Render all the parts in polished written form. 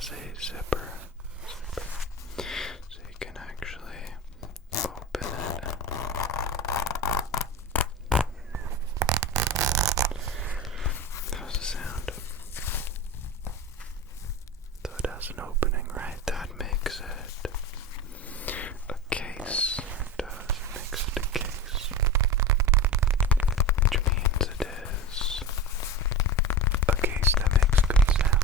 has a zipper. So you can actually open it. How's the sound? So it has an opening, right? That makes it a case. It does. It makes it a case. Which means it is a case that makes good sounds.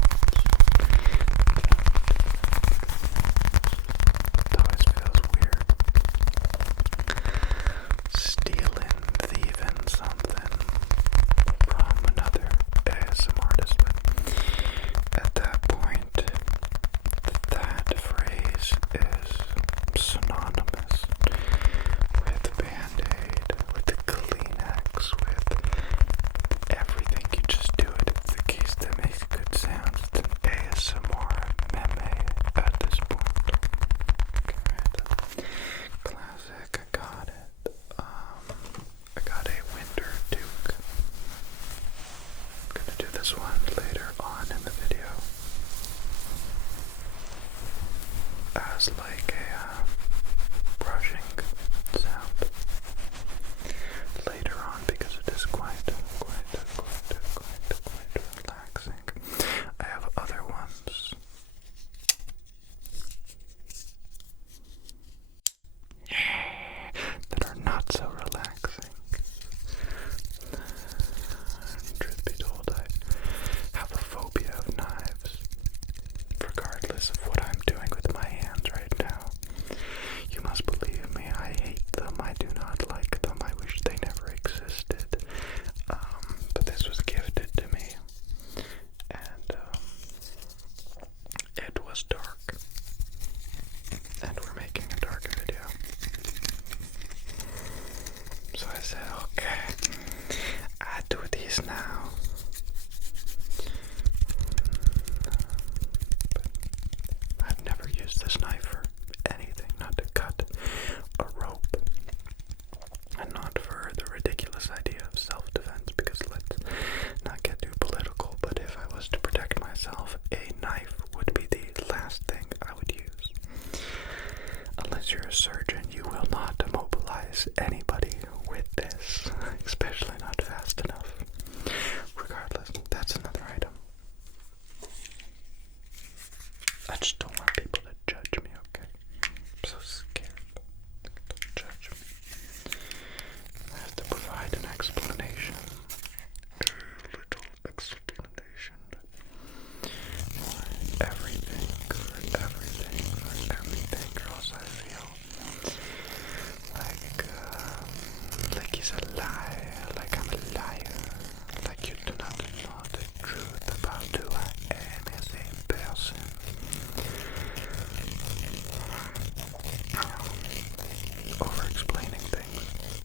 It always feels weird stealing, thieving something from another ASM artist, but at that point, that phrase is synonymous with Band-Aid, with Kleenex, with everything. You just do it. It's the case that makes good sounds. It's an ASMR meme at this point. Okay, right. Classic. I got it. I got a winter toque. I'm gonna do this one later on in the video as like a brushing sound later on, because it is quite relaxing. I have other ones that are not so relaxing. Truth be told, I have a phobia of knives, regardless of what I'm doing with my hands right now. You must believe me, I hate them. I do not like them. I wish they never existed. But this was gifted to me, and it was dark. And we're making a dark video. So I said, okay, I do these now. But I've never used this knife for anything, not to cut a rope, and not for the ridiculous idea of self-defense, because let's not get too political, but if I was to protect myself, a knife would be the last thing I would use. Unless you're a surgeon, you will not immobilize anybody with this, especially not fast enough. Regardless, that's another item. I just don't want people to judge me, okay? I'm so scared. Don't judge me. I have to provide an explanation. A little explanation. For everything, or else I feel like he's a liar, like I'm a liar, like you do not know the truth about who I am as a person. Over-explaining things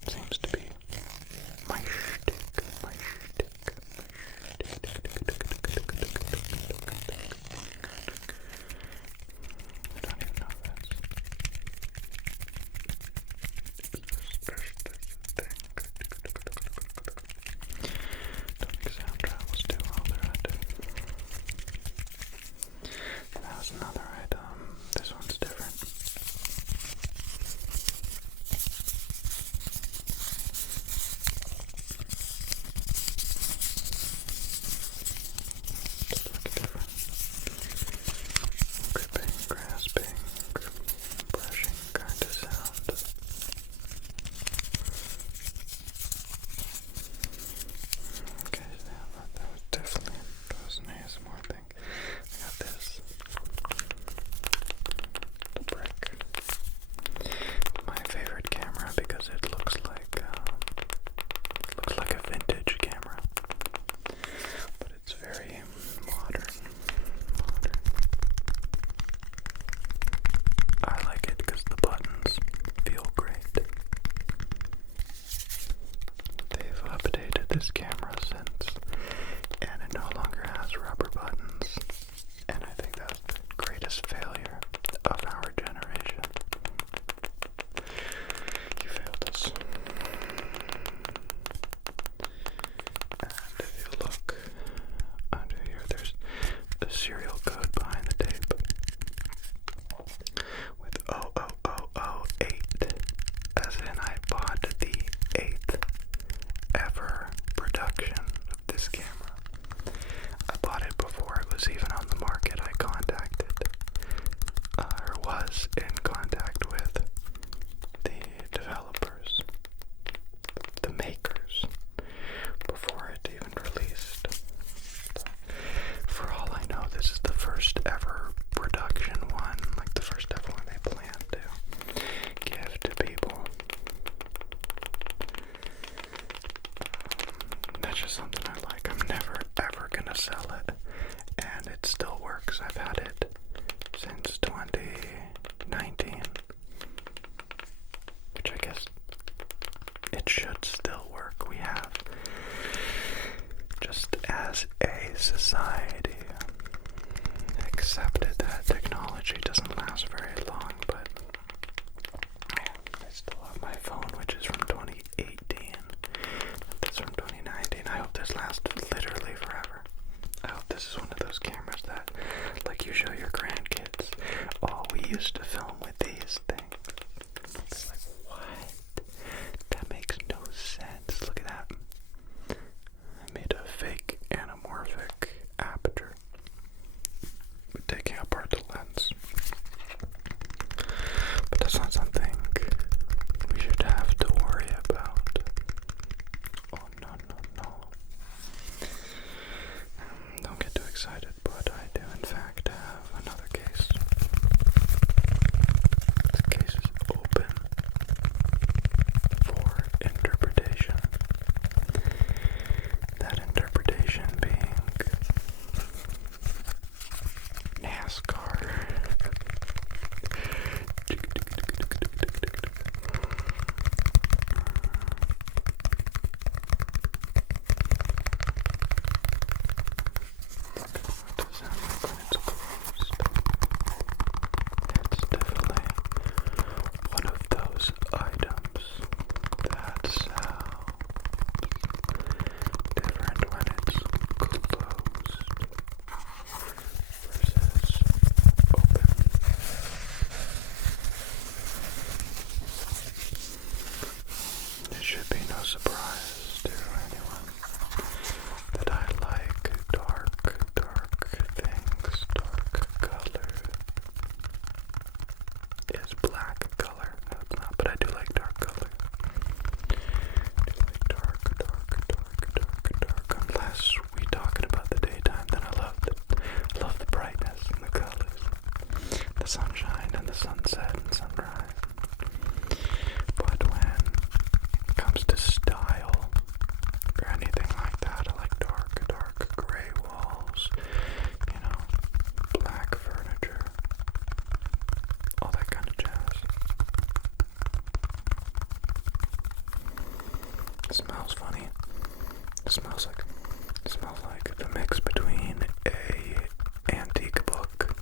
seems to be my shtick. I don't even know if that's don't think sound travels too well there. That was another item. This one's different. Just look different. Gripping, grasping, brushing kind of sound. Okay, yeah, that was definitely an ASMR thing. I got this. The brick. My favorite camera because it looks like a vintage camera, but it's very modern. I like it because the buttons feel great. They've updated this camera since, and it no longer has rubber buttons, and I think that's the greatest failure of our generation. You failed us. And if you look under here, there's a serial code behind the tape. it still works. I've had it since 2019, which I guess it should still work. We have, just as a society, accepted that technology doesn't last very long, but I still have my phone, which is from 2018. This is from 2019. I hope this lasts literally forever. I hope this is one of those cameras that, like, you show your grandkids. Oh, we used to film with these things. It's like, what? That makes no sense. Look at that. I made a fake anamorphic aperture, but taking apart the lens. But that's not something we should have to worry about. Oh, no, no, no. Don't get too excited, but I do in fact have another case. This case is open for interpretation. That interpretation being NASCAR. It's definitely one of those items that sounds different when it's closed versus open. It should be no surprise to anyone that I like dark things. Dark color is black color. No, it's not, but I do like dark color. I do like dark. Unless we talking about the daytime, then I love the brightness and the colors, the sunshine and the sunset and sunrise. But when it comes to style or anything like that, I like dark gray walls, black furniture, all that kind of jazz. It smells funny. It smells like the mix between a antique book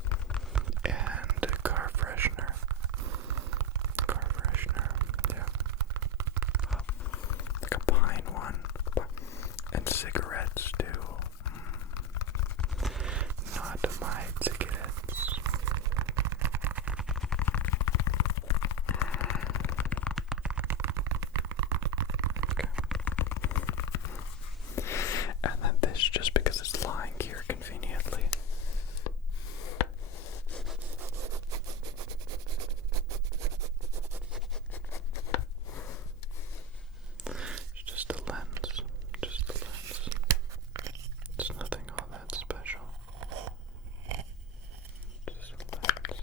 and a car freshener. Yeah. Like a pine one. And cigarettes too. Not my cigarettes. Okay. And then this, just because it's lying here conveniently. It's just a lens. It's nothing all that special. Just a lens.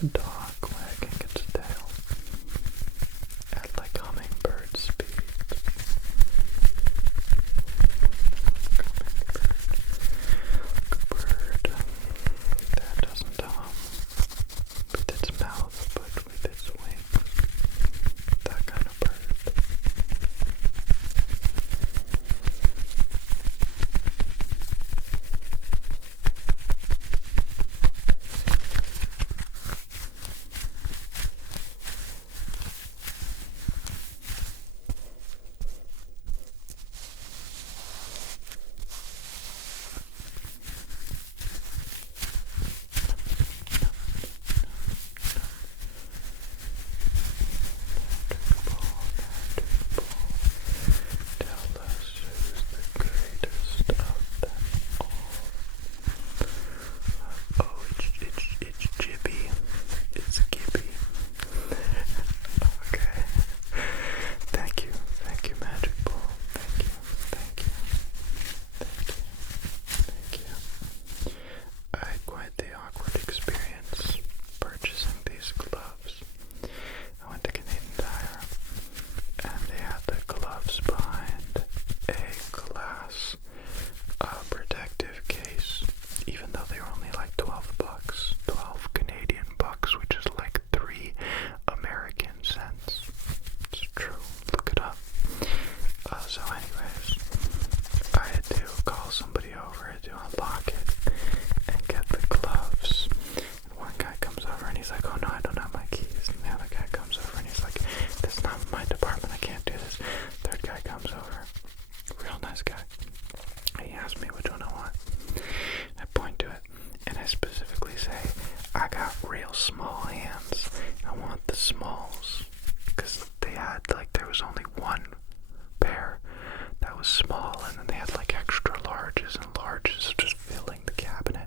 a dog wagging its tail at like hummingbird speed. Bird that doesn't hum with its mouth but with its wings. That kind of bird. Tell us who's the greatest of them all. Oh, it's Jibby. It's Gibby. Okay. Thank you, Magic Ball. Thank you. I had quite the awkward experience purchasing these gloves. I went to Canadian Tire, and they had the gloves behind a glass protective case, even though they were only like $12, 12 Canadian bucks, which is like 3 American cents. It's true, look it up. So anyways, I had to call somebody over to unlock it and get the gloves. And one guy comes over and he's like, oh no, I don't have my keys. And the other guy comes over and he's like, this is not my department, I can't do this. Third guy comes over, real nice guy. He asks me which one I want. I point to it and I specifically say, I got real small hands. I want the smalls. Because they had, like, there was only one pair that was small, and then they had like extra larges and larges just filling the cabinet.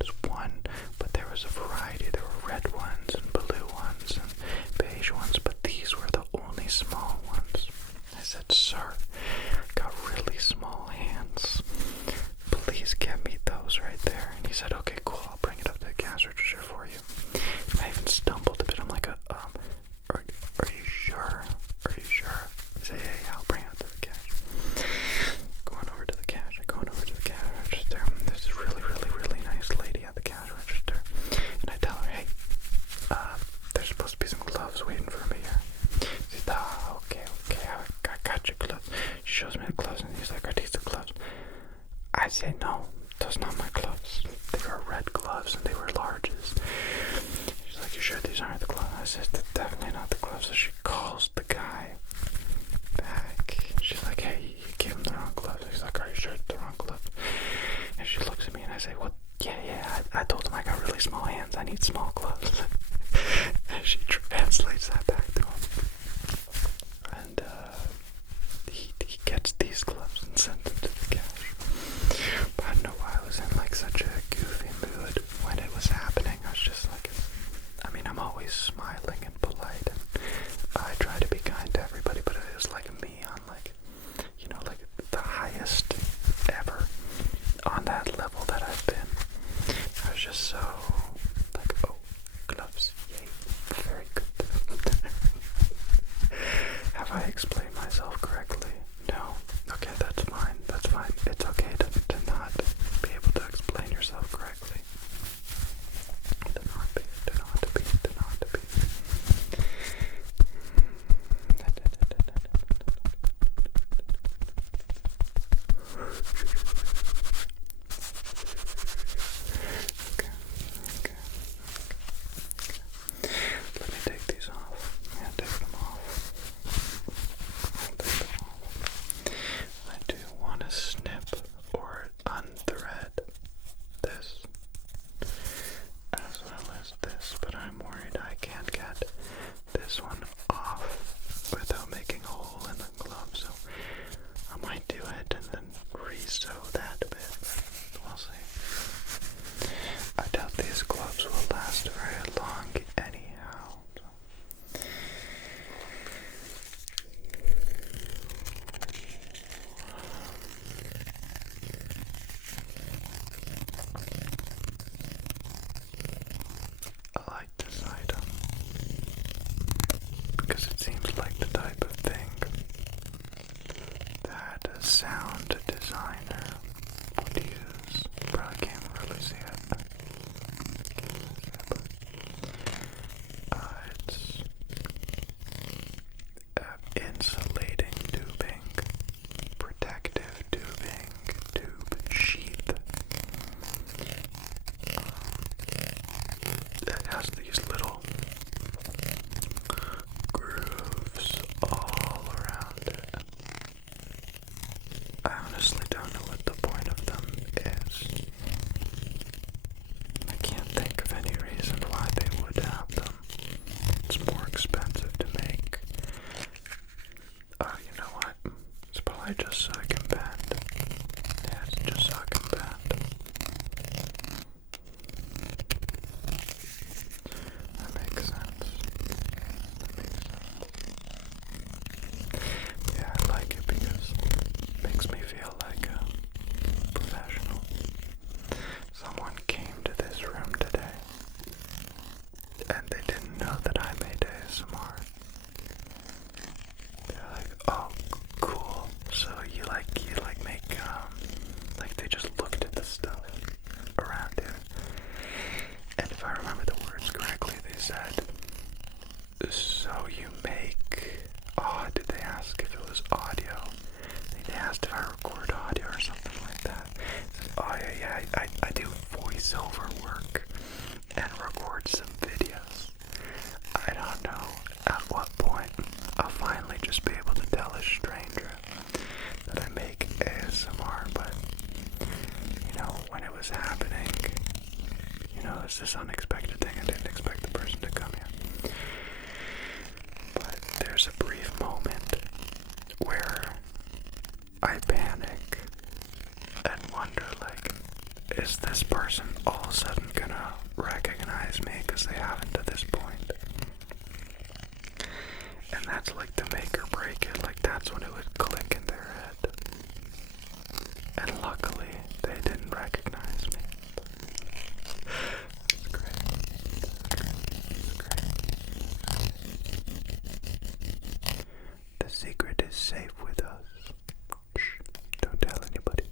Just one, but there was a variety. There were red ones and blue ones and beige ones, but these were the only small ones. I said, sir, got really small hands. Please get me those right there. And he said, okay, cool, I'll bring it up to the cash register for you. And I even stumbled a bit. I'm like, are you sure? Are you sure? I say, yeah, I'll bring it up to the cash. Going over to the cash register. There's this really nice lady at the cash register. And I tell her, hey, there's supposed to be some gloves waiting for me here. She said, okay, I got your gloves. She shows me the gloves and he's like, are these the gloves? I say, no, those are not my gloves. They were red gloves and they were larges. She's like, you sure these aren't the gloves? I said, they're definitely not the gloves. So she calls the guy back. She's like, hey, you gave him the wrong gloves. He's like, are you sure it's the wrong gloves? And she looks at me and I say, what? Yeah, I told him I got really small hands. I need small gloves. And she translates that back to him. And he gets these gloves and sends them to the cash. But I don't know why I was in like such a goofy mood when it was happening. I was just like, I mean, I'm always smiling and polite and I try to be kind to everybody, but it was like me on like, you know, like the highest ever on that level that I've been. I was just so like, oh, ASMR. They're like, oh, cool. So you make, like they just looked at the stuff around you. And if I remember the words correctly, they said, so you make, did they ask if it was audio? They asked if I record audio or something like that. Said, oh yeah, I do voiceover work and record some videos. I don't know at what point I'll finally just be able to tell a stranger that I make ASMR, but, you know, when it was happening, you know, it's this unexpected thing. I didn't expect the person to come here. But there's a brief moment where I panic and wonder, like, is this person all of a sudden gonna recognize me? Because they haven't to this point. And that's like the make or break it. Like, that's when it would click in their head. And luckily, they didn't recognize me. It's great. It's great. The secret is safe with us. Shh, don't tell anybody.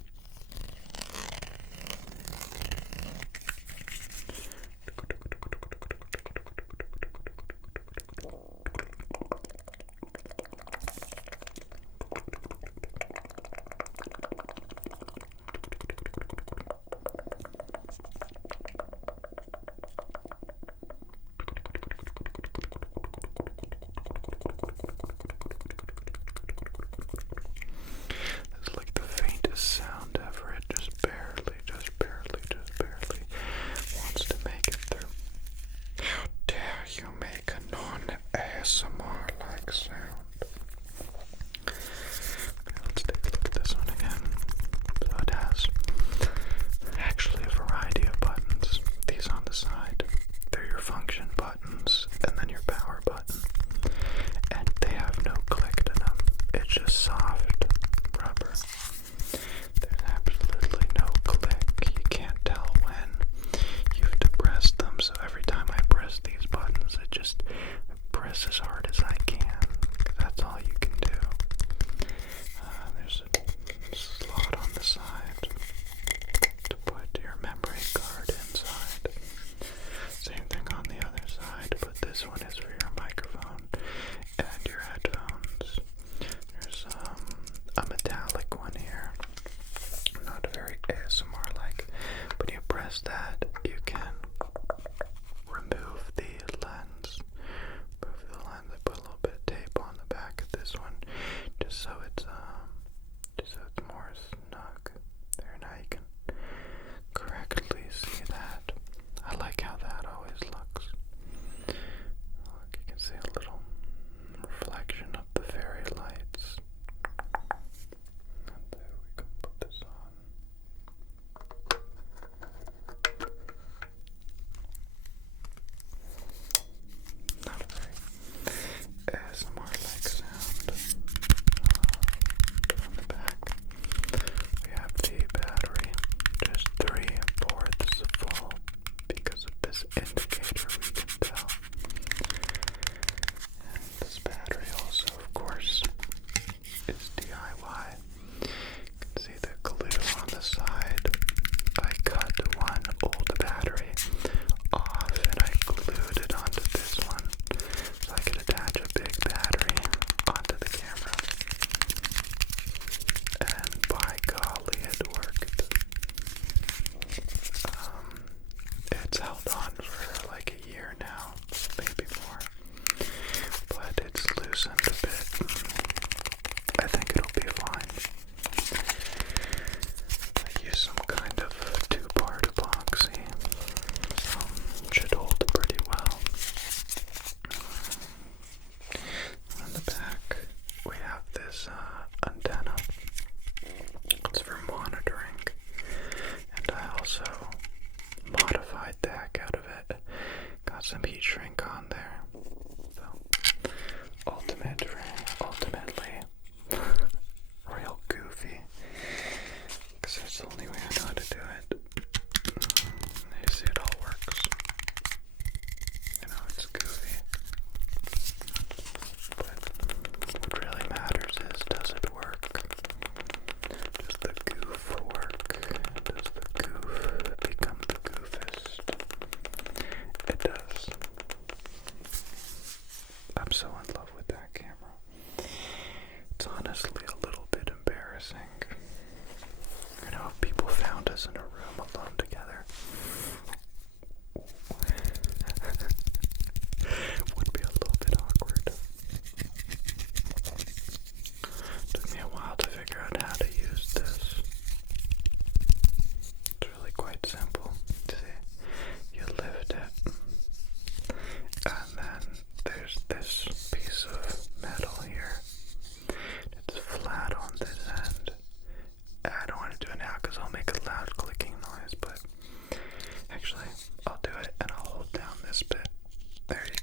noise, but actually, I'll do it and I'll hold down this bit. There you